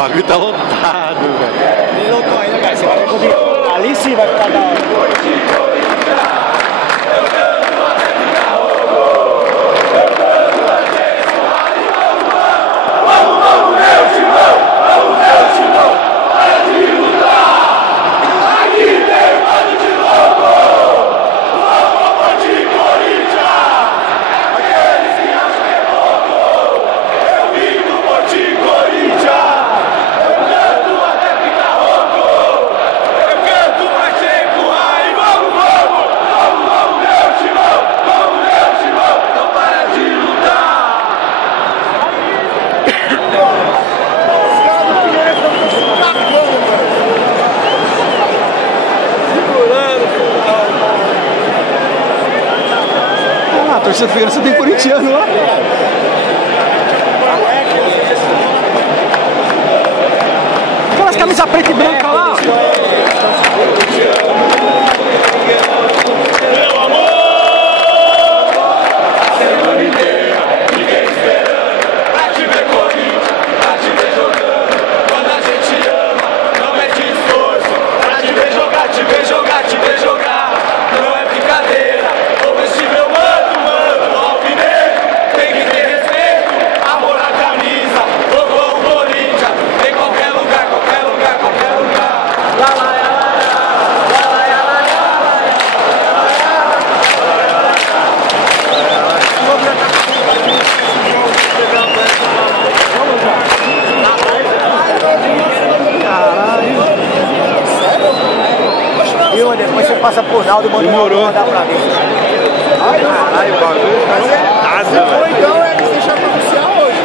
bagulho tá lotado, velho. Nem lotou ainda, cara. Você vai ver quando... Ali sim vai ficar da hora. Terça-feira você tem corintiano lá. Aquelas camisas preta e branca lá. Meu amor! Semana inteira, ninguém esperando. Pra te ver correndo, pra te ver jogando. Quando a gente ama, não mete esforço. Pra te ver jogar, te ver jogar, te ver jogar. Não é brincadeira, vou vestir meu manto, manto alvinegro. Tem que ter respeito, amor à camisa. Jogou o Corinthians, em qualquer lugar, qualquer lugar, qualquer lugar. Lá, lá, lá, lá, lá, lá, lá, lá, Viu? Depois você passa por Naldo e manda mandar pra mim. Caralho, o bagulho tá lotado, velho. Então é que deixar pra oficial hoje.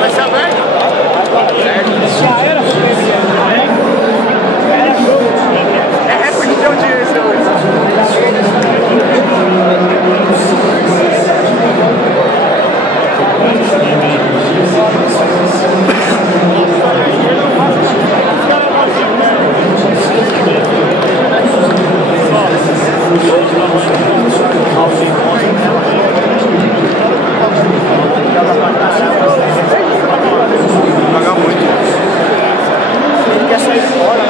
vai ser aberto? Já era. É recorde de audiência hoje. Pagar muito. Ele quer sair fora, né?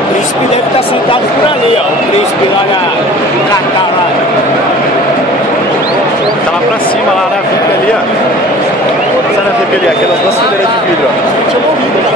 O príncipe deve estar sentado por ali, ó. O príncipe lá no Catar lá. Tá lá pra cima, lá na VIP ali, ó. Sabe na VIP ali, aquelas duas cadeiras de vidro, ó. Tinha morrido, né?